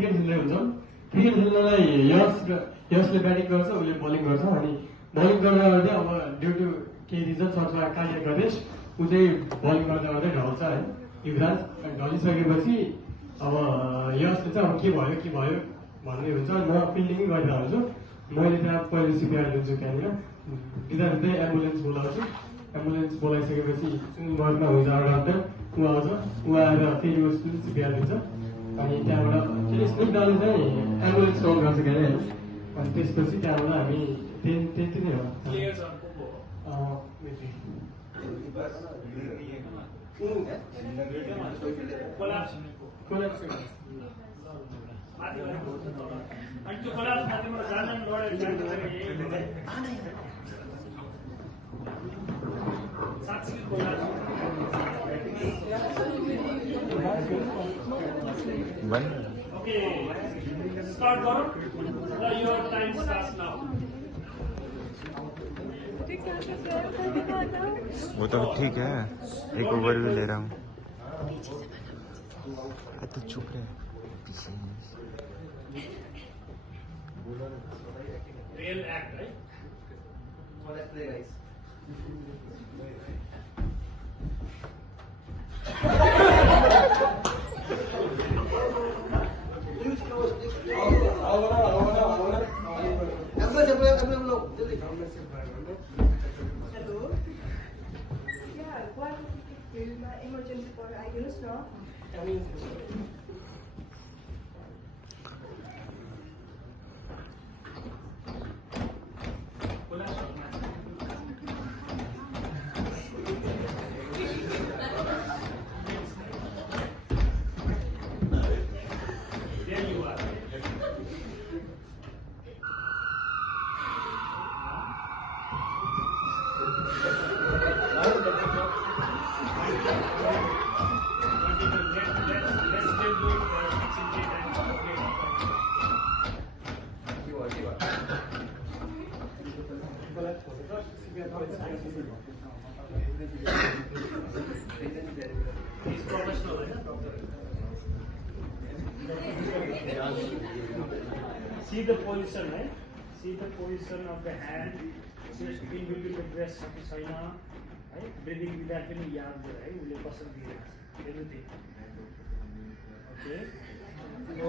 Cricket खेल्दै हुन्छौँ। Cricket खेल्नलाई यसले ब्याटिङ गर्छ, उसले बलिङ गर्छ। अनि बलिङ गर्दा गर्दै अब ड्यु टु केही रिजन्स अथवा कार्य गणेश ऊ चाहिँ बलिङ गर्दा गर्दै ढल्छ है युवराज। ढलिसकेपछि अब यसले चाहिँ अब के भयो भन्ने हुन्छ। म फिल्डिङै गरेर हुन्छु, मैले त्यहाँ पहिले सिपिआर लिन्छु। त्यहाँनिर बिदा बित्दै एम्बुलेन्स बोलाउँछु। एम्बुलेन्स बोलाइसकेपछि जुन घरमा हुन्छ डक्टर ऊ आउँछ, ऊ आएर फेरि उसको सिपिआर दिन्छ। अनि त्यहाँबाट फेरि स्निग्धाले चाहिँ एम्बुलेन्स कल गर्छ के अरे। अनि त्यसपछि त्यहाँबाट हामी त्यति नै हो। Okay, start Gaurav. Your time starts now. वो तो ठीक है, एक ओवर भी ले रहा हूँ। तो चुप रहे पीछे। Real act, right? Let's play, guys. Hello. Yeah, what is the emergency for IGNS now? There you are. He's professional, right? See the position, right? See the position of the hand, just in between the breast, right? Breathing without any yard, right? Will everything. Okay. So,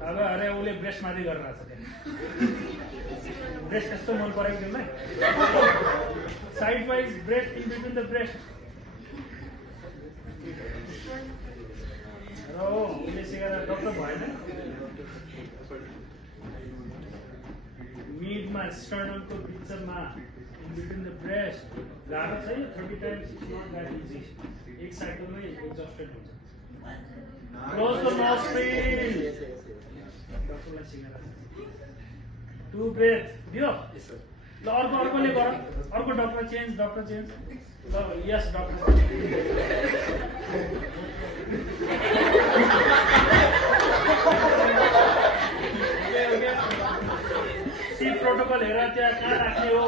अब अरे उसले breast माथि गरेर आछ breast कस्तो मन परेको तिमीलाई side wise breast in between the breast र उसले सिकाएर डक्टर भएन मिडमा स्टर्नमको बिचमा इन बिट्विन द ब्रेस्ट गाह्रो छ 30 times is not that easy एक साइकलमै एग्जस्टेड हुन्छ क्लोज द नोस्ट्रिल डक्टरलाई सिकाएर टु ब्रेथ दियो ल अर्कोले गर अर्को डक्टर चेन्ज ल यस डक्टर सी प्रोटोकल हेर त्यहाँ कहाँ राख्ने हो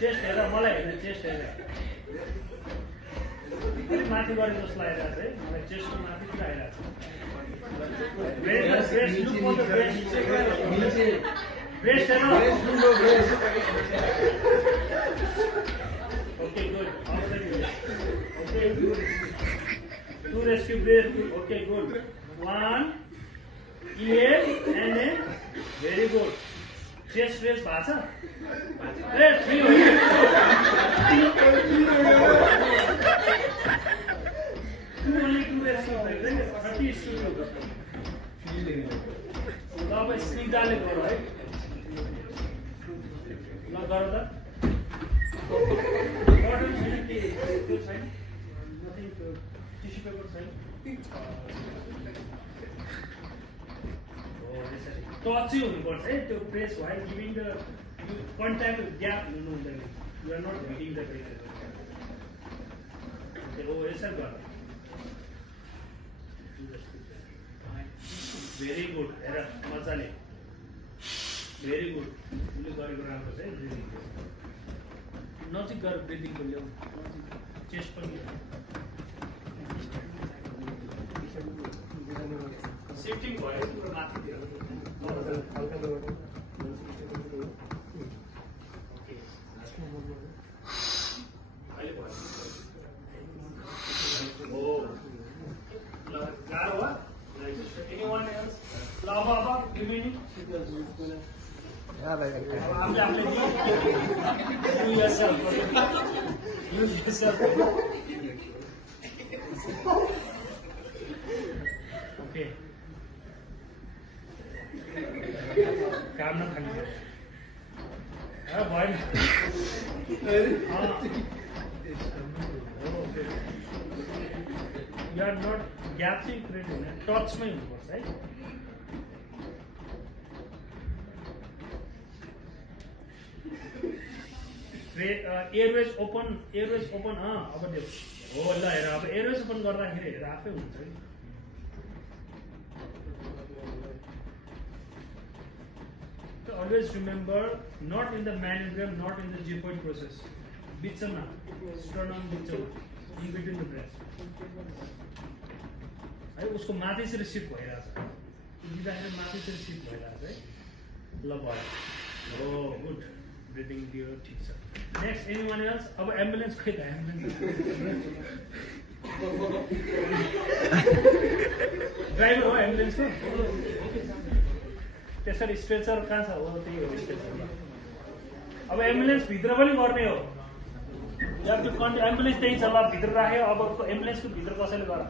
चेस्ट हेर मलाई हेर्ने चेस्ट हेर अलिक माथि गरे जस्तो लागिरहेको छ है मलाई चेस्टको माथि किन आइरहेको छ Breast and all. Okay, good. Okay, good. Two rescue breath. Okay, good. One, inhale, and then very good. Chest raise, basa. Hey, three. Only two rescue breath. 30 is too good. Now, by sleep, darling, all right. Now, Garuda. What is the sign? Nothing. Tissue paper sign. So, actually, to press while giving the contact gap, you are not hitting the pressure. Okay, oh, yes, sir. Very good. Mazale. Very good. You got it around. Breathing. Not breathing. Chest पनि शिफ्टिङ भयो तिम्रो माथितिर अहिले भयो हो ल गाह्रो भयो anyone else ल अब रिमेनिङ You yourself. Okay. काम न खाने भएन You are not ग्याप्सिङ क्रिएट हुने टचमै हुनुपर्छ है एयरवेज ओपन अब देऊ हो ल हेर अब एयरवेज ओपन गर्दाखेरि हेरेर आफै हुन्छ है always remember not in the manubrium not in the xiphoid process बिचमा स्टर्नम बिचमा इन बिट्विन द ब्रेस्ट है उसको माथि चाहिँ सिफ्ट भइरहेछ दिँदाखेरि माथि चाहिँ सिफ्ट भइरहेछ है ल भयो हो गुड ब्रिदिङ दियो ठिक छ नेक्स्ट एनीवन एल्स अब एम्बुलेन्स खै त एम्बुलेन्स ड्राइभर हो एम्बुलेन्सको त्यसरी स्ट्रेचर कहाँ छ हो त्यही हो स्ट्रेचर अब एम्बुलेन्स भित्र पनि गर्ने हो एम्बुलेन्स त्यही छ ल भित्र राख्यो अब एम्बुलेन्सको भित्र कसैले गर